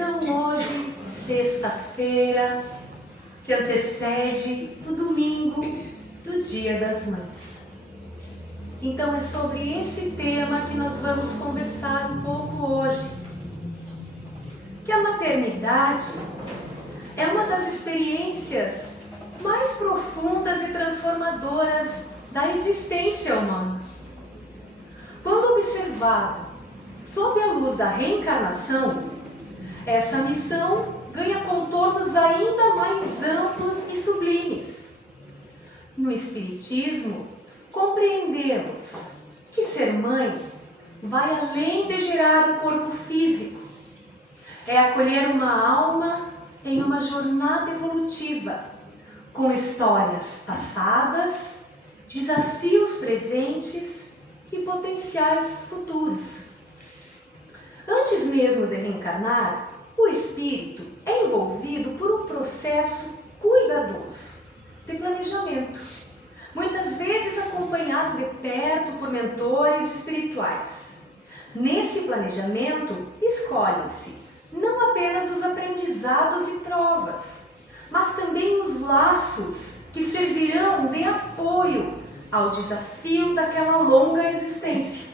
Então hoje, sexta-feira, que antecede o domingo do Dia das Mães. Então é sobre esse tema que nós vamos conversar um pouco hoje. Que a maternidade é uma das experiências mais profundas e transformadoras da existência humana. Quando observada sob a luz da reencarnação, essa missão ganha contornos ainda mais amplos e sublimes. No Espiritismo, compreendemos que ser mãe vai além de gerar um corpo físico. É acolher uma alma em uma jornada evolutiva, com histórias passadas, desafios presentes e potenciais futuros. Antes mesmo de reencarnar, o espírito é envolvido por um processo cuidadoso de planejamento, muitas vezes acompanhado de perto por mentores espirituais. Nesse planejamento, escolhem-se não apenas os aprendizados e provas, mas também os laços que servirão de apoio ao desafio daquela longa existência.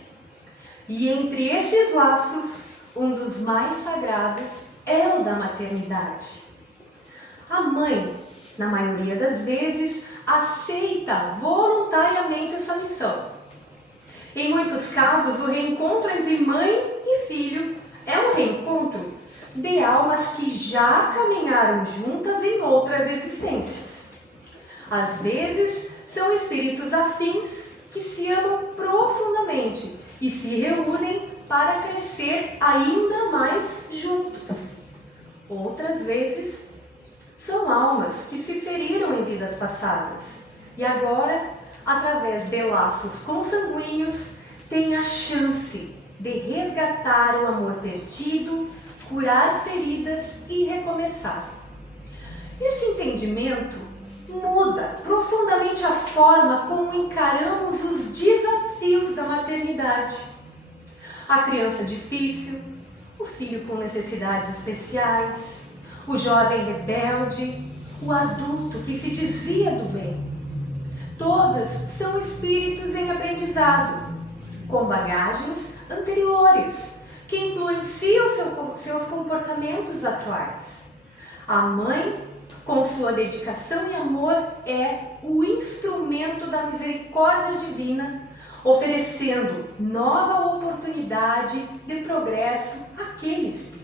E entre esses laços, um dos mais sagrados é o da maternidade. A mãe, na maioria das vezes, aceita voluntariamente essa missão. Em muitos casos, o reencontro entre mãe e filho é um reencontro de almas que já caminharam juntas em outras existências. Às vezes, são espíritos afins que se amam profundamente e se reúnem para crescer ainda mais juntos. Outras vezes, são almas que se feriram em vidas passadas e agora, através de laços consanguíneos, têm a chance de resgatar o amor perdido, curar feridas e recomeçar. Esse entendimento muda profundamente a forma como encaramos os desafios da maternidade. A criança difícil, o filho com necessidades especiais, o jovem rebelde, o adulto que se desvia do bem. Todas são espíritos em aprendizado, com bagagens anteriores, que influenciam seus comportamentos atuais. A mãe, com sua dedicação e amor, é o instrumento da misericórdia divina, oferecendo nova oportunidade de progresso àquele espírito.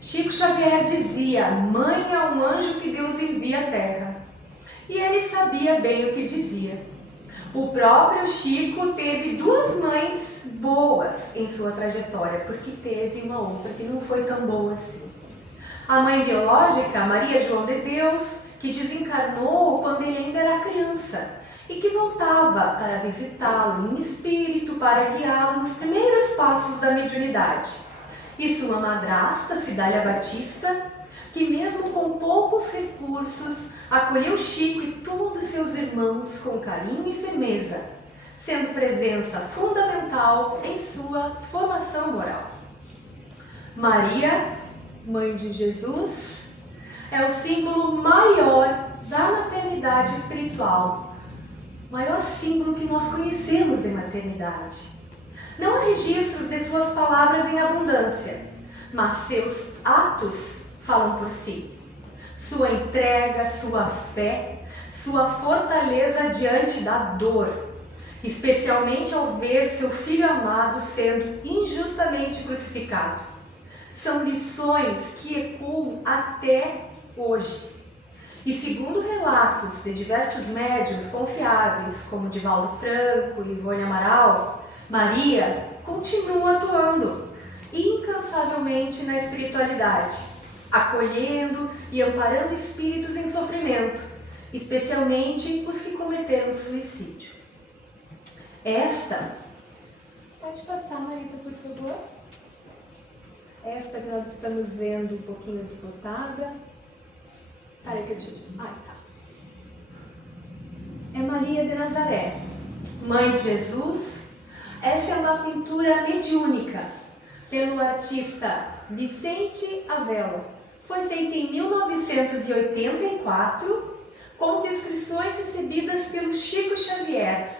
Chico Xavier dizia: mãe é um anjo que Deus envia à terra. E ele sabia bem o que dizia. O próprio Chico teve duas mães boas em sua trajetória, porque teve uma outra que não foi tão boa assim. A mãe biológica, Maria João de Deus, que desencarnou quando ele ainda era criança e que voltava para visitá-lo em espírito para guiá-lo nos primeiros passos da mediunidade. E sua madrasta, Cidália Batista, que mesmo com poucos recursos, acolheu Chico e todos seus irmãos com carinho e firmeza, sendo presença fundamental em sua formação moral. Maria, mãe de Jesus, é o símbolo maior da maternidade espiritual, o maior símbolo que nós conhecemos de maternidade. Não há registros de suas palavras em abundância, mas seus atos falam por si. Sua entrega, sua fé, sua fortaleza diante da dor, especialmente ao ver seu filho amado sendo injustamente crucificado. São lições que ecoam até hoje. E segundo relatos de diversos médiuns confiáveis, como Divaldo Franco e Ivone Amaral, Maria continua atuando incansavelmente na espiritualidade, acolhendo e amparando espíritos em sofrimento, especialmente os que cometeram suicídio. Pode passar, Marita, por favor. Esta que nós estamos vendo um pouquinho desbotada. Peraí que eu te... tá. É Maria de Nazaré, mãe de Jesus. Essa é uma pintura mediúnica pelo artista Vicente Avella. Foi feita em 1984, com descrições recebidas pelo Chico Xavier.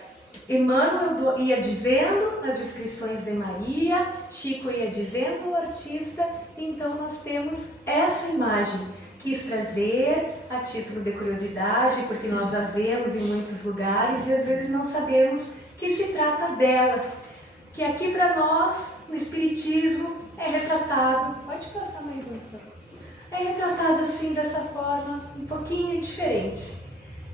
Emmanuel ia dizendo as descrições de Maria, Chico ia dizendo o artista, então nós temos essa imagem. Quis trazer a título de curiosidade, porque nós a vemos em muitos lugares e às vezes não sabemos que se trata dela. Que aqui para nós, no Espiritismo, é retratado. Pode passar mais um, por favor. É retratado assim, dessa forma, um pouquinho diferente.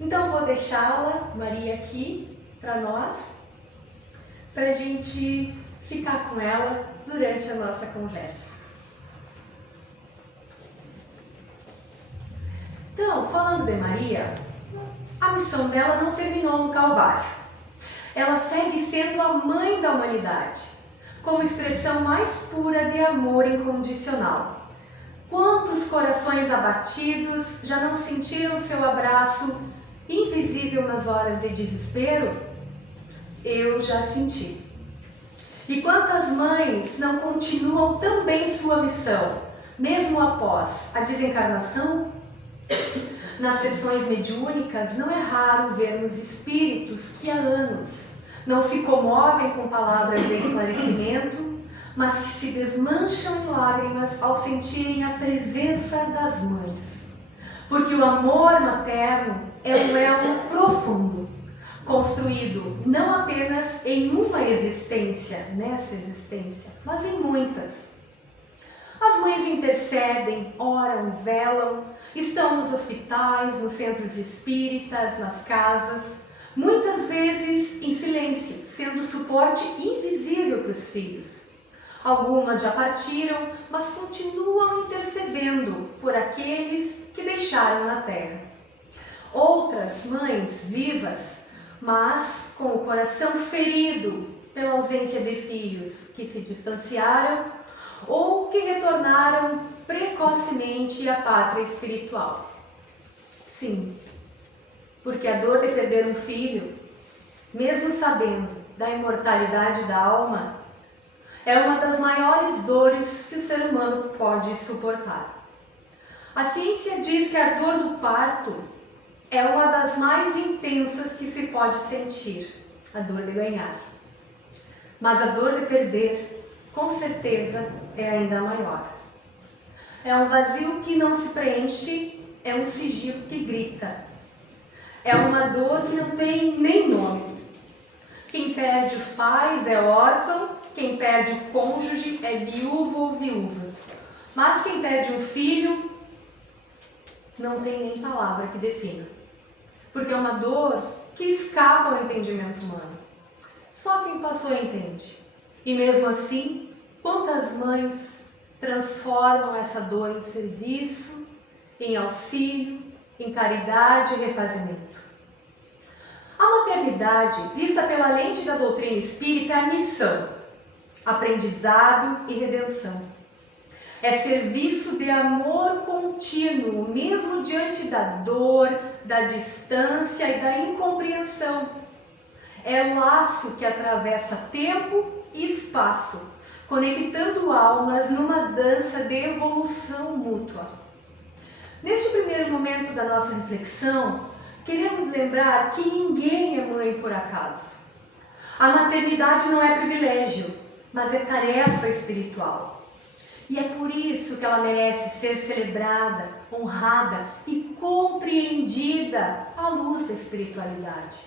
Então vou deixá-la, Maria, aqui para nós, para a gente ficar com ela durante a nossa conversa. Então, falando de Maria, a missão dela não terminou no Calvário. Ela segue sendo a mãe da humanidade, como expressão mais pura de amor incondicional. Quantos corações abatidos já não sentiram seu abraço invisível nas horas de desespero? Eu já senti. E quantas mães não continuam também sua missão, mesmo após a desencarnação? Nas sessões mediúnicas não é raro vermos espíritos que há anos não se comovem com palavras de esclarecimento, mas que se desmancham em lágrimas ao sentirem a presença das mães. Porque o amor materno é um elo profundo, construído não apenas em uma existência, nessa existência, mas em muitas. As mães intercedem, oram, velam, estão nos hospitais, nos centros espíritas, nas casas, muitas vezes em silêncio, sendo suporte invisível para os filhos. Algumas já partiram, mas continuam intercedendo por aqueles que deixaram na terra. Outras mães vivas, mas com o coração ferido pela ausência de filhos que se distanciaram ou que retornaram precocemente à pátria espiritual. Sim, porque a dor de perder um filho, mesmo sabendo da imortalidade da alma, é uma das maiores dores que o ser humano pode suportar. A ciência diz que a dor do parto é uma das mais intensas que se pode sentir, a dor de ganhar. Mas a dor de perder, com certeza, é ainda maior. É um vazio que não se preenche, é um sigilo que grita. É uma dor que não tem nem nome. Quem perde os pais é órfão, quem perde o cônjuge é viúvo ou viúva. Mas quem perde um filho não tem nem palavra que defina. Porque é uma dor que escapa ao entendimento humano. Só quem passou entende. E mesmo assim, quantas mães transformam essa dor em serviço, em auxílio, em caridade e refazimento? A maternidade, vista pela lente da doutrina espírita, é a missão, aprendizado e redenção. É serviço de amor contínuo, mesmo diante da dor, da distância e da incompreensão. É laço que atravessa tempo e espaço, conectando almas numa dança de evolução mútua. Neste primeiro momento da nossa reflexão, queremos lembrar que ninguém é mãe por acaso. A maternidade não é privilégio, mas é tarefa espiritual. E é por isso que ela merece ser celebrada, honrada e compreendida à luz da espiritualidade.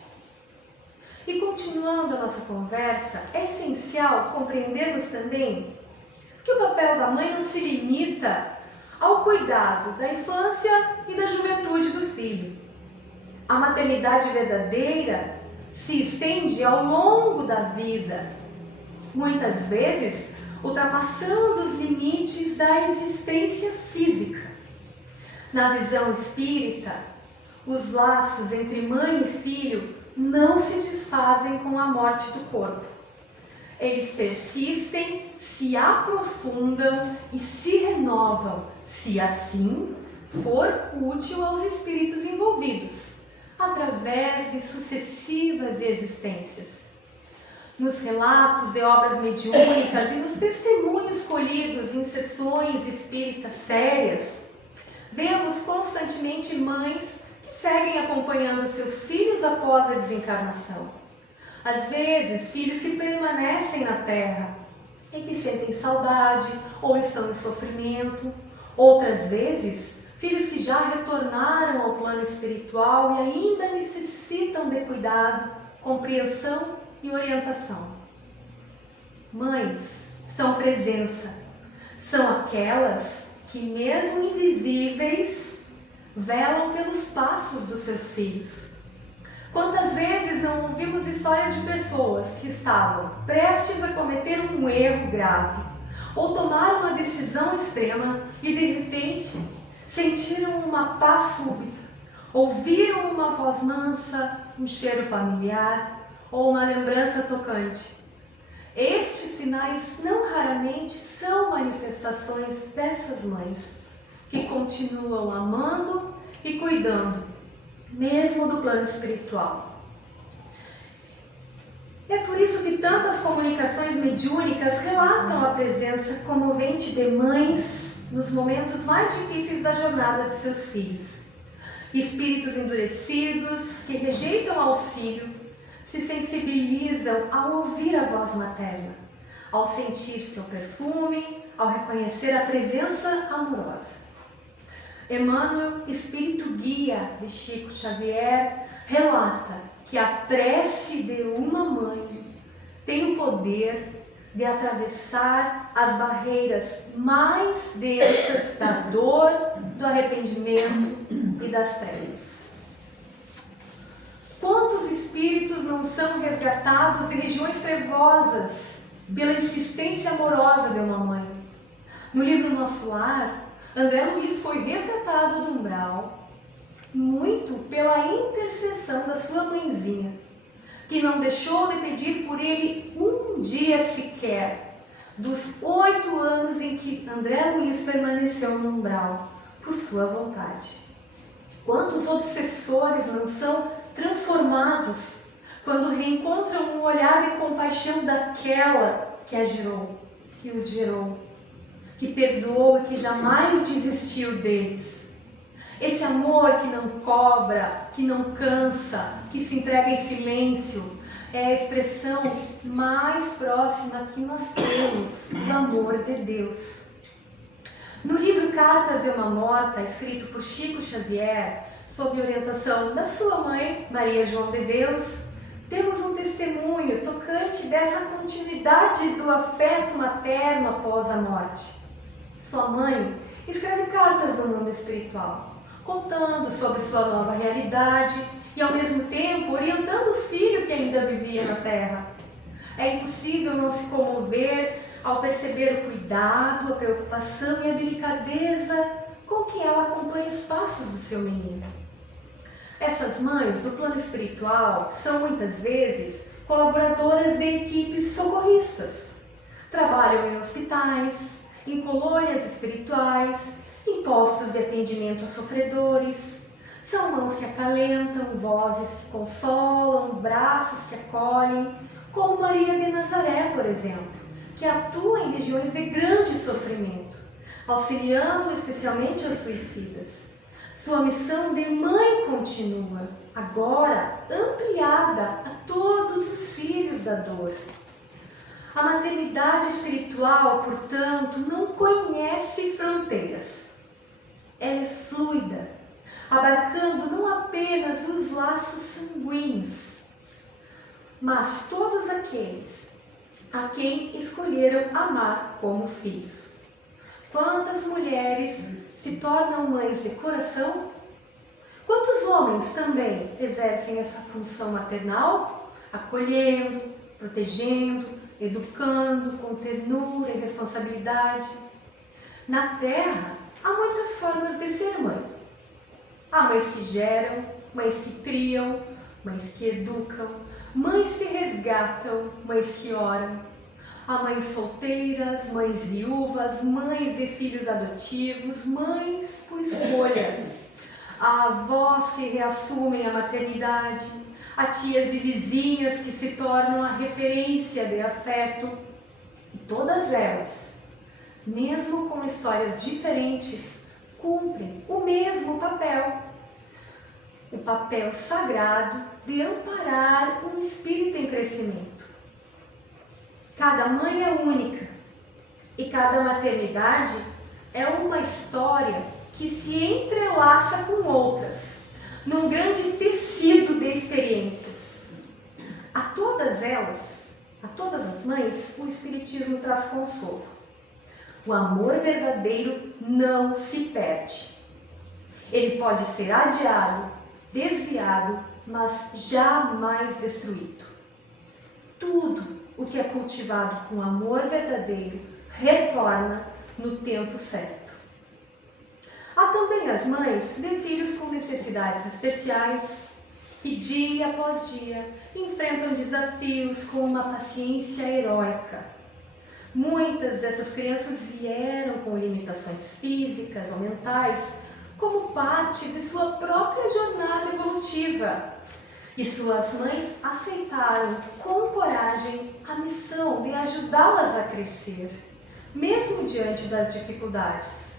E continuando a nossa conversa, é essencial compreendermos também que o papel da mãe não se limita ao cuidado da infância e da juventude do filho. A maternidade verdadeira se estende ao longo da vida, muitas vezes ultrapassando os limites da existência física. Na visão espírita, os laços entre mãe e filho não se desfazem com a morte do corpo. Eles persistem, se aprofundam e se renovam, se assim for útil aos espíritos envolvidos, através de sucessivas existências. nos relatos de obras mediúnicas e nos testemunhos colhidos em sessões espíritas sérias, vemos constantemente mães que seguem acompanhando seus filhos após a desencarnação. Às vezes, filhos que permanecem na Terra e que sentem saudade ou estão em sofrimento. Outras vezes, filhos que já retornaram ao plano espiritual e ainda necessitam de cuidado, compreensão e orientação. Mães são presença, são aquelas que, mesmo invisíveis, velam pelos passos dos seus filhos. Quantas vezes não ouvimos histórias de pessoas que estavam prestes a cometer um erro grave ou tomar uma decisão extrema e, de repente, sentiram uma paz súbita, ouviram uma voz mansa, um cheiro familiar ou uma lembrança tocante. Estes sinais não raramente são manifestações dessas mães que continuam amando e cuidando, mesmo do plano espiritual. É por isso que tantas comunicações mediúnicas relatam a presença comovente de mães nos momentos mais difíceis da jornada de seus filhos. Espíritos endurecidos que rejeitam auxílio se sensibilizam ao ouvir a voz materna, ao sentir seu perfume, ao reconhecer a presença amorosa. Emmanuel, espírito guia de Chico Xavier, relata que a prece de uma mãe tem o poder de atravessar as barreiras mais densas da dor, do arrependimento e das trevas. Quantos espíritos não são resgatados de regiões trevosas pela insistência amorosa de uma mãe? No livro Nosso Lar, André Luiz foi resgatado do umbral muito pela intercessão da sua mãezinha, que não deixou de pedir por ele um dia sequer, dos 8 anos em que André Luiz permaneceu no umbral, por sua vontade. Quantos obsessores não são transformados quando reencontram um olhar de compaixão daquela que a gerou, que os gerou, que perdoou e que jamais desistiu deles. Esse amor que não cobra, que não cansa, que se entrega em silêncio, é a expressão mais próxima que nós temos do amor de Deus. No livro Cartas de uma Morta, escrito por Chico Xavier, sob orientação da sua mãe, Maria João de Deus, temos um testemunho tocante dessa continuidade do afeto materno após a morte. Sua mãe escreve cartas do mundo espiritual, contando sobre sua nova realidade e, ao mesmo tempo, orientando o filho que ainda vivia na Terra. É impossível não se comover ao perceber o cuidado, a preocupação e a delicadeza com que ela acompanha os passos do seu menino. Essas mães do plano espiritual são muitas vezes colaboradoras de equipes socorristas. Trabalham em hospitais, em colônias espirituais, em postos de atendimento a sofredores. São mãos que acalentam, vozes que consolam, braços que acolhem, como Maria de Nazaré, por exemplo, que atua em regiões de grande sofrimento, auxiliando especialmente os suicidas. Sua missão de mãe continua, agora ampliada a todos os filhos da dor. A maternidade espiritual, portanto, não conhece fronteiras. Ela é fluida, abarcando não apenas os laços sanguíneos, mas todos aqueles a quem escolheram amar como filhos. Quantas mulheres se tornam mães de coração? Quantos homens também exercem essa função maternal, acolhendo, protegendo, educando com ternura e responsabilidade? Na Terra, há muitas formas de ser mãe. Há mães que geram, mães que criam, mães que educam, mães que resgatam, mães que oram. Há mães solteiras, mães viúvas, mães de filhos adotivos, mães por escolha. Há avós que reassumem a maternidade, a tias e vizinhas que se tornam a referência de afeto. E todas elas, mesmo com histórias diferentes, cumprem o mesmo papel. O papel sagrado de amparar um espírito em crescimento. Cada mãe é única e cada maternidade é uma história que se entrelaça com outras, num grande tecido de experiências. A todas elas, a todas as mães, o Espiritismo traz consolo. O amor verdadeiro não se perde. Ele pode ser adiado, desviado, mas jamais destruído. Tudo o que é cultivado com amor verdadeiro retorna no tempo certo. Há também as mães de filhos com necessidades especiais que dia após dia enfrentam desafios com uma paciência heróica. Muitas dessas crianças vieram com limitações físicas ou mentais como parte de sua própria jornada evolutiva. E suas mães aceitaram com coragem a missão de ajudá-las a crescer, mesmo diante das dificuldades.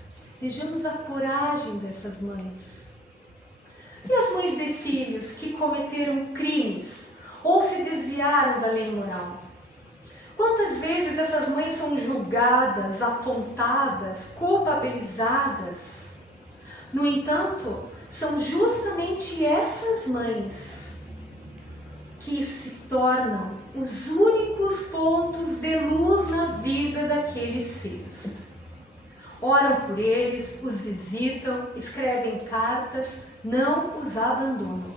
Vejamos a coragem dessas mães. E as mães de filhos que cometeram crimes ou se desviaram da lei moral? Quantas vezes essas mães são julgadas, apontadas, culpabilizadas? No entanto, são justamente essas mães que se tornam os únicos pontos de luz na vida daqueles filhos. Oram por eles, os visitam, escrevem cartas, não os abandonam.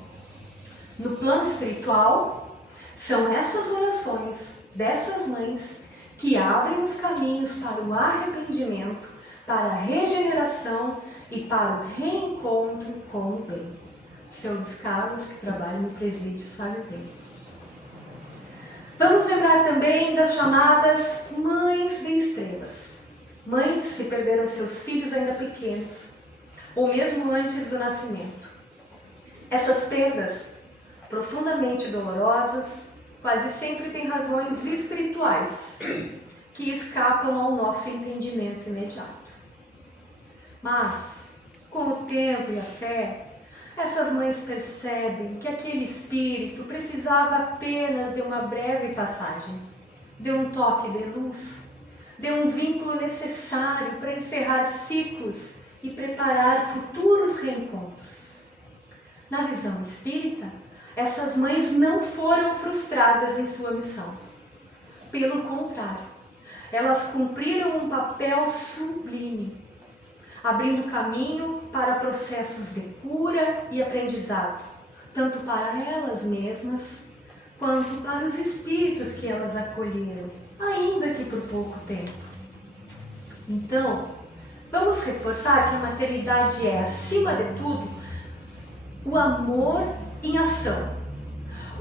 No plano espiritual, são essas orações dessas mães que abrem os caminhos para o arrependimento, para a regeneração e para o reencontro com o bem. Seu Luiz Carlos, que trabalha no presídio, sabe bem. Vamos lembrar também das chamadas mães de estrelas. Mães que perderam seus filhos ainda pequenos, ou mesmo antes do nascimento. Essas perdas, profundamente dolorosas, quase sempre têm razões espirituais que escapam ao nosso entendimento imediato. Mas, com o tempo e a fé, essas mães percebem que aquele espírito precisava apenas de uma breve passagem, de um toque de luz, de um vínculo necessário para encerrar ciclos e preparar futuros reencontros. Na visão espírita, essas mães não foram frustradas em sua missão. Pelo contrário, elas cumpriram um papel sublime, abrindo caminho para processos de cura e aprendizado, tanto para elas mesmas, quanto para os espíritos que elas acolheram, ainda que por pouco tempo. Então, vamos reforçar que a maternidade é, acima de tudo, o amor em ação,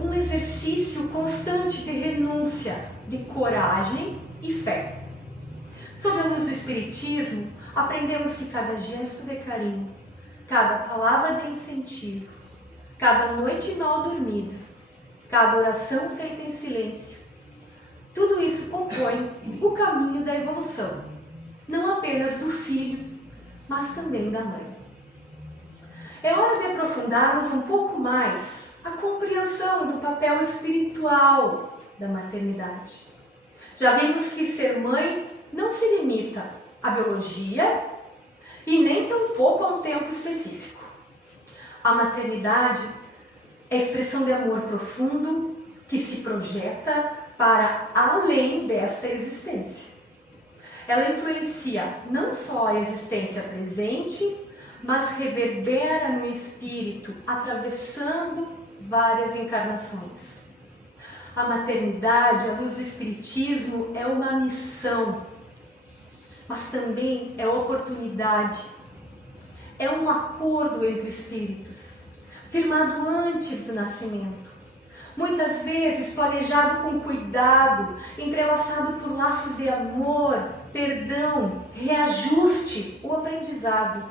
um exercício constante de renúncia, de coragem e fé. Sob a luz do Espiritismo, aprendemos que cada gesto de carinho, cada palavra de incentivo, cada noite mal dormida, cada oração feita em silêncio, tudo isso compõe o caminho da evolução, não apenas do filho, mas também da mãe. É hora de aprofundarmos um pouco mais a compreensão do papel espiritual da maternidade. Já vimos que ser mãe não se limita à biologia e nem tampouco a um tempo específico. A maternidade é a expressão de amor profundo que se projeta para além desta existência. Ela influencia não só a existência presente, mas reverbera no espírito, atravessando várias encarnações. A maternidade, à luz do Espiritismo, é uma missão, mas também é oportunidade. É um acordo entre espíritos, firmado antes do nascimento. Muitas vezes planejado com cuidado, entrelaçado por laços de amor, perdão, reajuste ou aprendizado.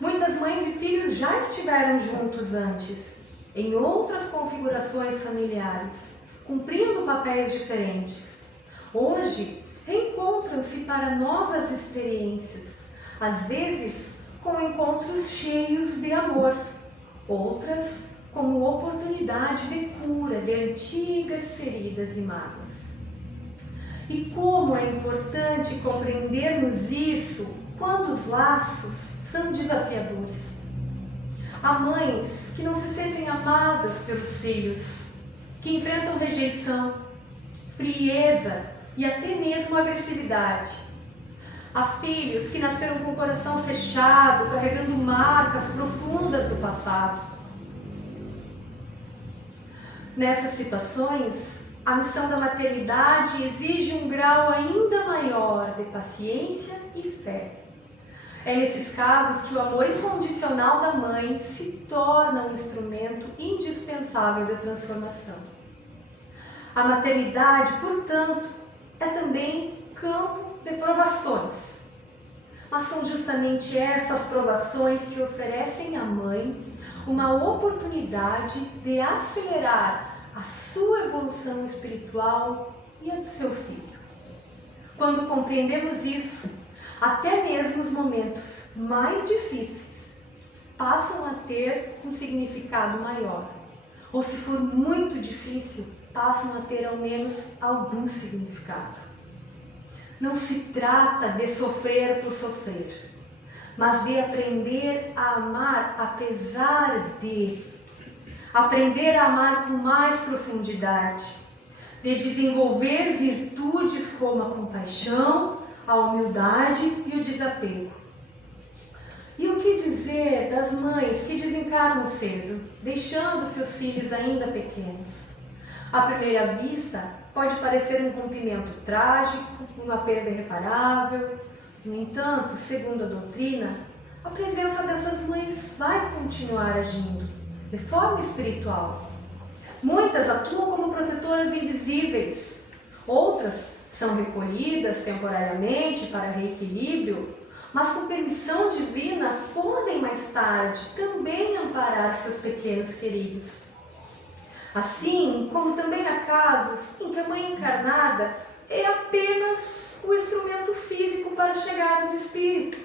Muitas mães e filhos já estiveram juntos antes, em outras configurações familiares, cumprindo papéis diferentes. Hoje, reencontram-se para novas experiências, às vezes com encontros cheios de amor, outras como oportunidade de cura de antigas feridas e mágoas. E como é importante compreendermos isso quando os laços são desafiadores. Há mães que não se sentem amadas pelos filhos, que enfrentam rejeição, frieza e até mesmo agressividade. Há filhos que nasceram com o coração fechado, carregando marcas profundas do passado. Nessas situações, a missão da maternidade exige um grau ainda maior de paciência e fé. É nesses casos que o amor incondicional da mãe se torna um instrumento indispensável de transformação. A maternidade, portanto, é também campo de provações. Mas são justamente essas provações que oferecem à mãe uma oportunidade de acelerar a sua evolução espiritual e a do seu filho. Quando compreendemos isso, até mesmo os momentos mais difíceis passam a ter um significado maior. Ou se for muito difícil, passam a ter ao menos algum significado. Não se trata de sofrer por sofrer, mas de aprender a amar apesar de. Aprender a amar com mais profundidade, de desenvolver virtudes como a compaixão, a humildade e o desapego. E o que dizer das mães que desencarnam cedo, deixando seus filhos ainda pequenos? À primeira vista, pode parecer um rompimento trágico, uma perda irreparável. No entanto, segundo a doutrina, a presença dessas mães vai continuar agindo de forma espiritual. Muitas atuam como protetoras invisíveis, outras são recolhidas temporariamente para reequilíbrio, mas com permissão divina podem mais tarde também amparar seus pequenos queridos. Assim como também há casos em que a mãe encarnada é apenas o instrumento físico para a chegada do espírito,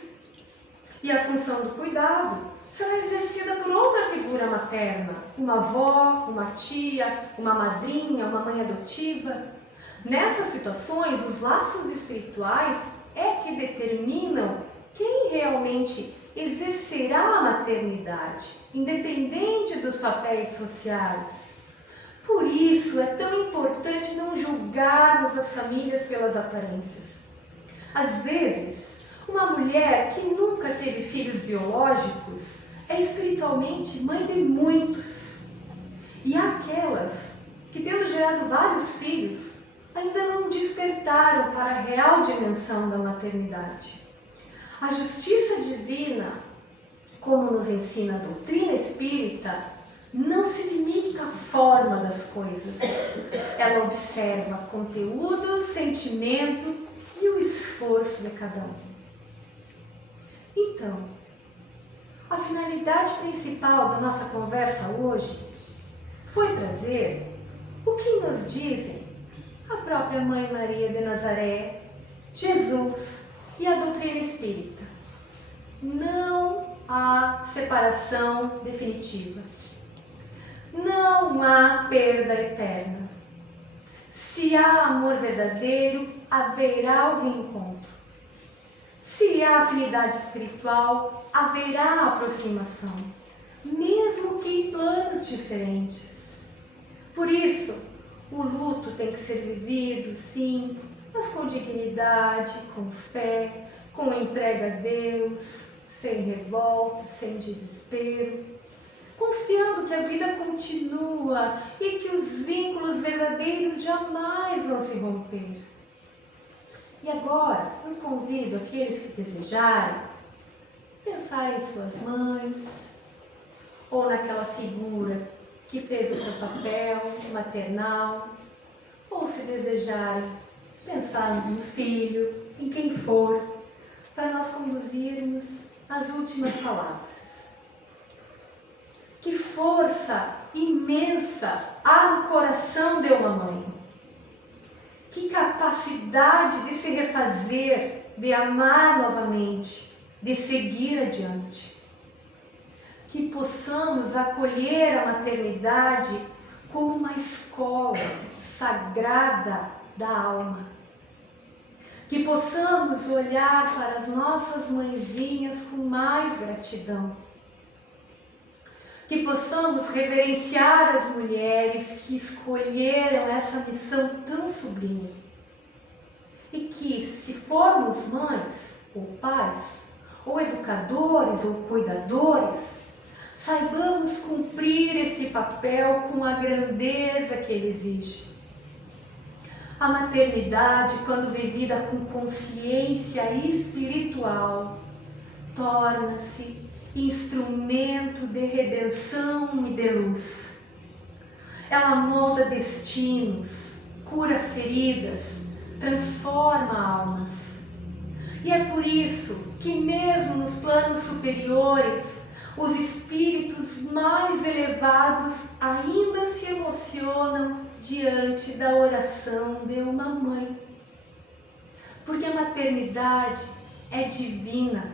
e a função do cuidado será exercida por outra figura materna, uma avó, uma tia, uma madrinha, uma mãe adotiva. Nessas situações, os laços espirituais é que determinam quem realmente exercerá a maternidade, independente dos papéis sociais. Por isso, é tão importante não julgarmos as famílias pelas aparências. Às vezes, uma mulher que nunca teve filhos biológicos é espiritualmente mãe de muitos. E há aquelas que, tendo gerado vários filhos, ainda não despertaram para a real dimensão da maternidade. A justiça divina, como nos ensina a doutrina espírita, não se limita à forma das coisas. Ela observa conteúdo, sentimento e o esforço de cada um. Então, a finalidade principal da nossa conversa hoje foi trazer o que nos dizem a própria Mãe Maria de Nazaré, Jesus e a doutrina espírita. Não há separação definitiva. Não há perda eterna. Se há amor verdadeiro, haverá o reencontro. Se há afinidade espiritual, haverá aproximação, mesmo que em planos diferentes. Por isso, o luto tem que ser vivido, sim, mas com dignidade, com fé, com entrega a Deus, sem revolta, sem desespero, confiando que a vida continua e que os vínculos verdadeiros jamais vão se romper. E agora, eu convido aqueles que desejarem pensar em suas mães, ou naquela figura que fez o seu papel maternal, ou se desejarem pensar no filho, em quem for, para nós conduzirmos as últimas palavras. Que força imensa há no coração de uma mãe. Que capacidade de se refazer, de amar novamente, de seguir adiante. Que possamos acolher a maternidade como uma escola sagrada da alma. Que possamos olhar para as nossas mãezinhas com mais gratidão. Que possamos reverenciar as mulheres que escolheram essa missão tão sublime. E que, se formos mães, ou pais, ou educadores, ou cuidadores, saibamos cumprir esse papel com a grandeza que ele exige. A maternidade, quando vivida com consciência espiritual, torna-se instrumento de redenção e de luz. Ela molda destinos, cura feridas, transforma almas. E é por isso que mesmo nos planos superiores, os espíritos mais elevados ainda se emocionam diante da oração de uma mãe. Porque a maternidade é divina.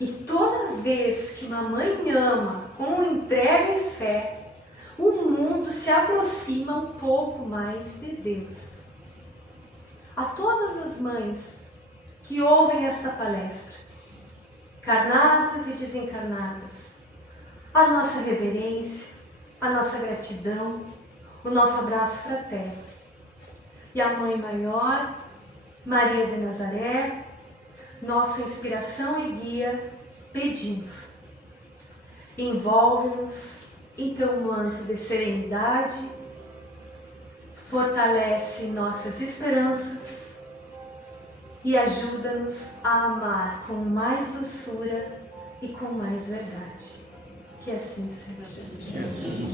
E toda vez que uma mãe ama com entrega e fé, o mundo se aproxima um pouco mais de Deus. A todas as mães que ouvem esta palestra, encarnadas e desencarnadas, a nossa reverência, a nossa gratidão, o nosso abraço fraterno. E a Mãe Maior, Maria de Nazaré, nossa inspiração e guia, pedimos. Envolve-nos em teu manto de serenidade, fortalece nossas esperanças e ajuda-nos a amar com mais doçura e com mais verdade. Que assim seja.